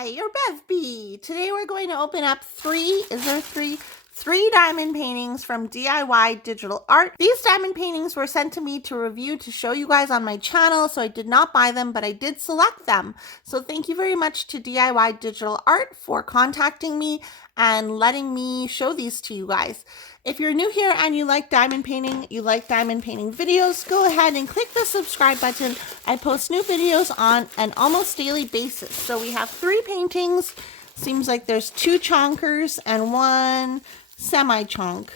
Hi, you're Bev B. Today we're going to open up three diamond paintings from DIY Digital Art. These diamond paintings were sent to me to review to show you guys on my channel, so I did not buy them, but I did select them. So thank you very much to DIY Digital Art for contacting me and letting me show these to you guys. If you're new here and you like diamond painting, videos, go ahead and click the subscribe button. I post new videos on an almost daily basis. So we have three paintings. Seems like there's two chonkers and one semi-chonk,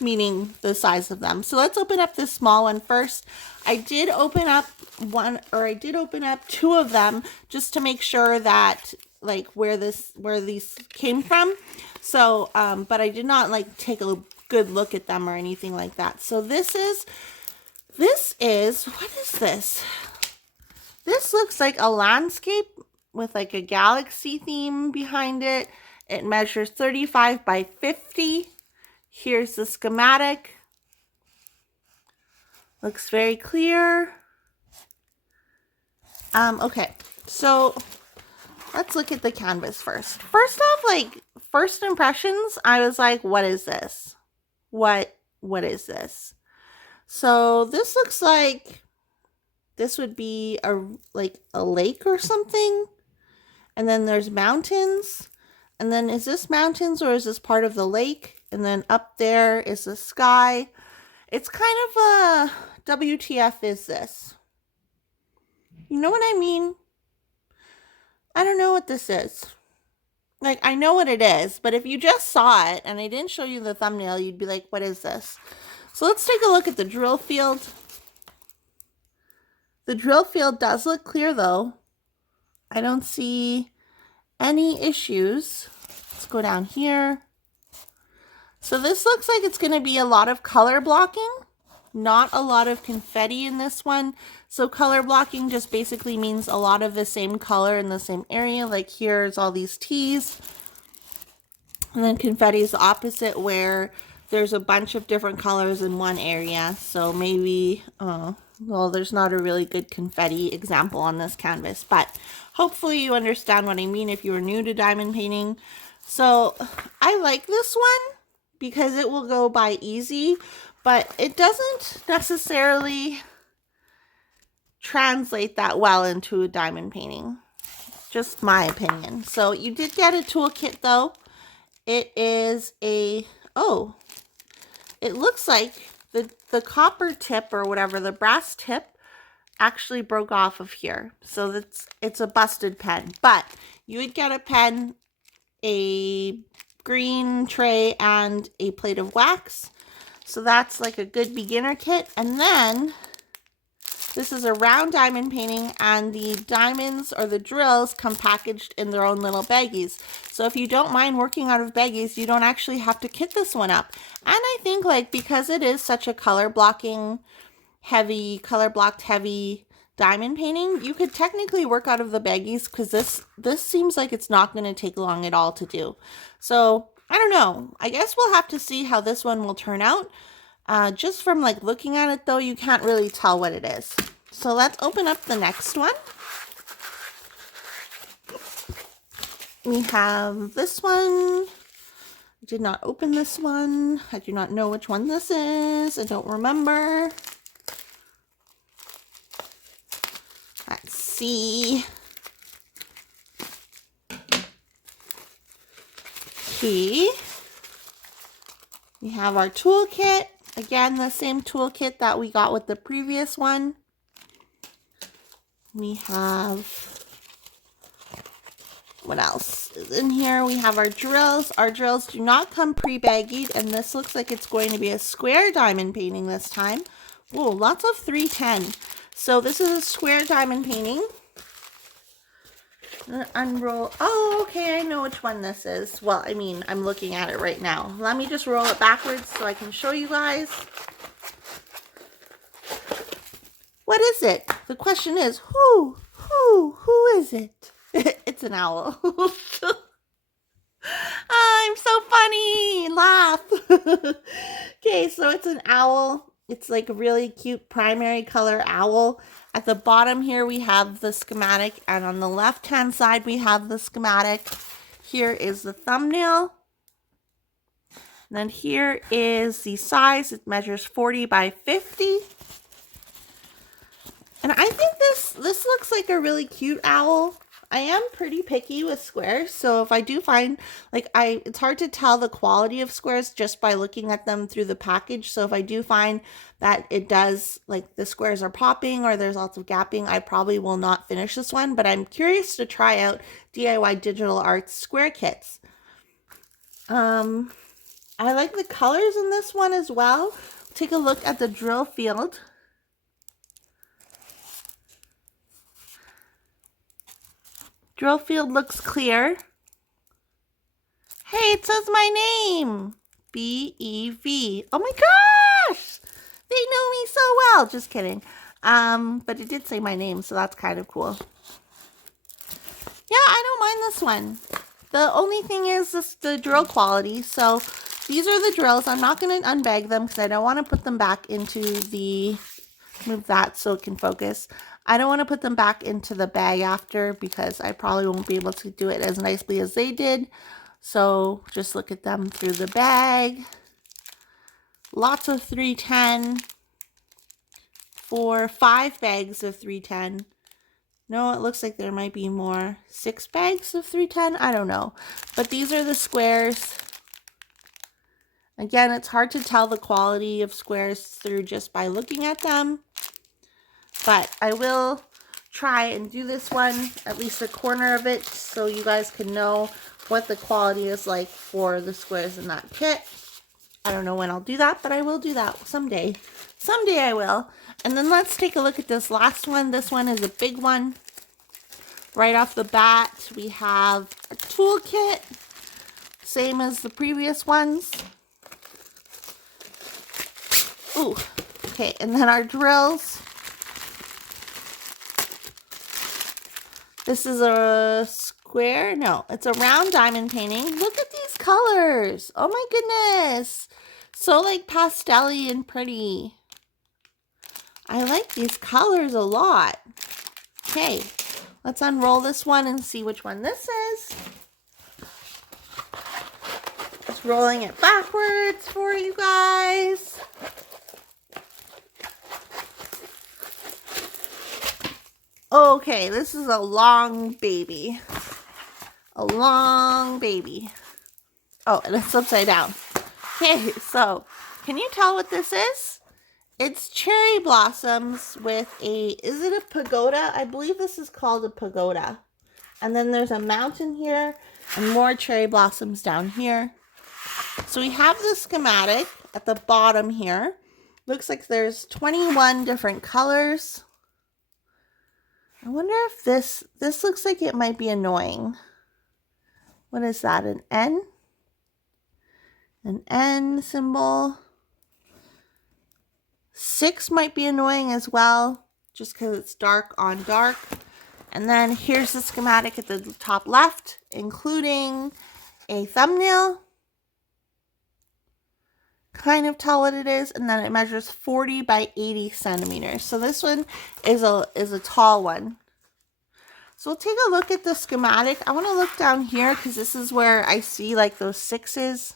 meaning the size of them. So let's open up this small one first. I did open up two of them just to make sure that like where these came from. So but I did not like take a good look at them or anything like that. So this is what is this? This looks like a landscape with like a galaxy theme behind it. It measures 35 by 50. Here's the schematic. Looks very clear. Okay, so let's look at the canvas first. First off, like first impressions, I was like, what is this? What is this? So this looks like this would be a lake or something. And then there's mountains. And then is this mountains or is this part of the lake? And then up there is the sky. It's kind of a WTF is this? You know what I mean? I don't know what this is. Like, I know what it is, but if you just saw it and I didn't show you the thumbnail, you'd be like, what is this? So let's take a look at the drill field. The drill field does look clear though. I don't see any issues. Let's go down here. So this looks like it's going to be a lot of color blocking, not a lot of confetti in this one. So color blocking just basically means a lot of the same color in the same area. Like here's all these T's. And then confetti is the opposite, where there's a bunch of different colors in one area. So maybe, well, there's not a really good confetti example on this canvas, but hopefully you understand what I mean if you are new to diamond painting. So I like this one because it will go by easy, but it doesn't necessarily translate that well into a diamond painting. Just my opinion. So you did get a toolkit though. It is a, it looks like the copper tip or whatever, the brass tip actually broke off of here. So it's a busted pen, but you would get a pen, a green tray, and a plate of wax. So that's like a good beginner kit. And then this is a round diamond painting, and the diamonds or the drills come packaged in their own little baggies. So if you don't mind working out of baggies, you don't actually have to kit this one up. And I think like because it is such a color blocked heavy diamond painting, you could technically work out of the baggies because this seems like it's not going to take long at all to do. So I don't know. I guess we'll have to see how this one will turn out. Just from like looking at it though, you can't really tell what it is. So let's open up the next one. We have this one. I did not open this one. I do not know which one this is. I don't remember. Let's see. Okay. We have our toolkit. Again, the same toolkit that we got with the previous one. We have, what else is in here? We have our drills. Our drills do not come pre-baggied, and this looks like it's going to be a square diamond painting this time. Whoa, lots of 310. So this is a square diamond painting. Unroll. Oh, okay, I know which one this is. Well, I mean, I'm looking at it right now. Let me just roll it backwards so I can show you guys. What is it? The question is, who is it? It's an owl. I'm so funny. Laugh. Okay, so it's an owl. It's like a really cute primary color owl. At the bottom here, we have the schematic, and on the left-hand side, we have the schematic. Here is the thumbnail. And then here is the size. It measures 40 by 50. And I think this looks like a really cute owl. I am pretty picky with squares, so if I do find, like, it's hard to tell the quality of squares just by looking at them through the package. So if I do find that it does, like, the squares are popping or there's lots of gapping, I probably will not finish this one. But I'm curious to try out DIY Digital Art's square kits. I like the colors in this one as well. Take a look at the drill field. Drill field looks clear. Hey, it says my name. B-E-V. Oh my gosh! They know me so well. Just kidding. But it did say my name, so that's kind of cool. Yeah, I don't mind this one. The only thing is the drill quality. So these are the drills. I'm not going to unbag them because I don't want to put them back into the... Move that so it can focus. I don't want to put them back into the bag after because I probably won't be able to do it as nicely as they did. So just look at them through the bag. Lots of 310 for 5 bags of 310. No, it looks like there might be more. 6 bags of 310? I don't know. But these are the squares. Again, it's hard to tell the quality of squares through just by looking at them. But I will try and do this one, at least a corner of it, so you guys can know what the quality is like for the squares in that kit. I don't know when I'll do that, but I will do that someday. Someday I will. And then let's take a look at this last one. This one is a big one. Right off the bat, we have a toolkit, same as the previous ones. Ooh, okay, and then our drills. This is a square, no, it's a round diamond painting. Look at these colors. Oh my goodness. So like pastel-y and pretty. I like these colors a lot. Okay, let's unroll this one and see which one this is. Just rolling it backwards for you guys. Okay, this is a long baby. A long baby. Oh, and it's upside down. Okay, so can you tell what this is? It's cherry blossoms with a, is it a pagoda? I believe this is called a pagoda. And then there's a mountain here and more cherry blossoms down here. So we have the schematic at the bottom here. Looks like there's 21 different colors. I wonder if this looks like it might be annoying. What is that, an N? An N symbol. 6 might be annoying as well, just because it's dark on dark. And then here's the schematic at the top left, including a thumbnail. Kind of tell what it is, and then it measures 40 by 80 centimeters. So this one is a tall one. So we'll take a look at the schematic. I want to look down here because this is where I see like those 6s.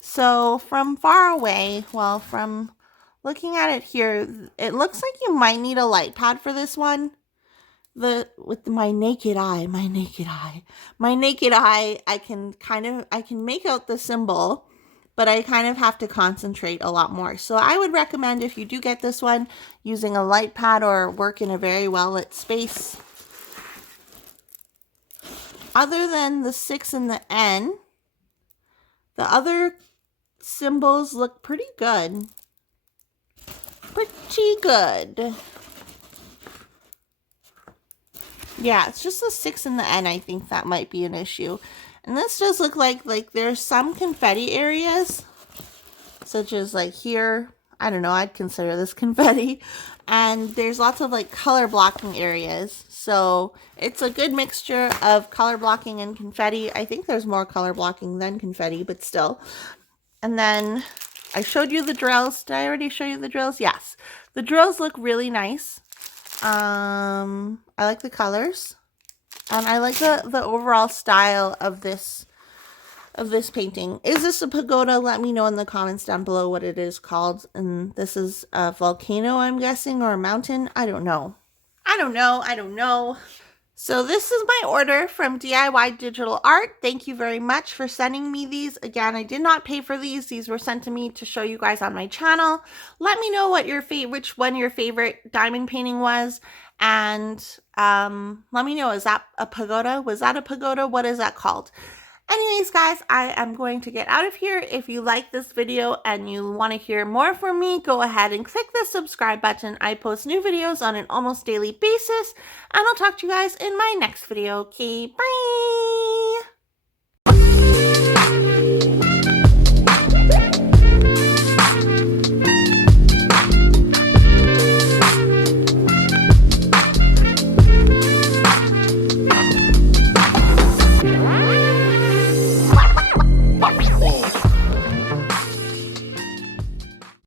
So from far away, well, from looking at it here, it looks like you might need a light pad for this one. With my naked eye, I can make out the symbol, but I kind of have to concentrate a lot more. So I would recommend, if you do get this one, using a light pad or work in a very well lit space. Other than the 6 and the N, the other symbols look pretty good. Pretty good. Yeah, it's just the 6 and the N, I think that might be an issue. And this does look like there's some confetti areas, such as like here. I don't know, I'd consider this confetti. And there's lots of like color blocking areas. So it's a good mixture of color blocking and confetti. I think there's more color blocking than confetti, but still. And then I showed you the drills. Did I already show you the drills? Yes. The drills look really nice. I like the colors, and I like the overall style of this painting. Is this a pagoda? Let me know in the comments down below what it is called. And this is a volcano, I'm guessing, or a mountain. I don't know. I don't know. So this is my order from DIY Digital Art. Thank you very much for sending me these. Again, I did not pay for these. These were sent to me to show you guys on my channel. Let me know what which one your favorite diamond painting was. And let me know, is that a pagoda? Was that a pagoda? What is that called? Anyways, guys, I am going to get out of here. If you like this video and you want to hear more from me, go ahead and click the subscribe button. I post new videos on an almost daily basis, and I'll talk to you guys in my next video. Okay, bye!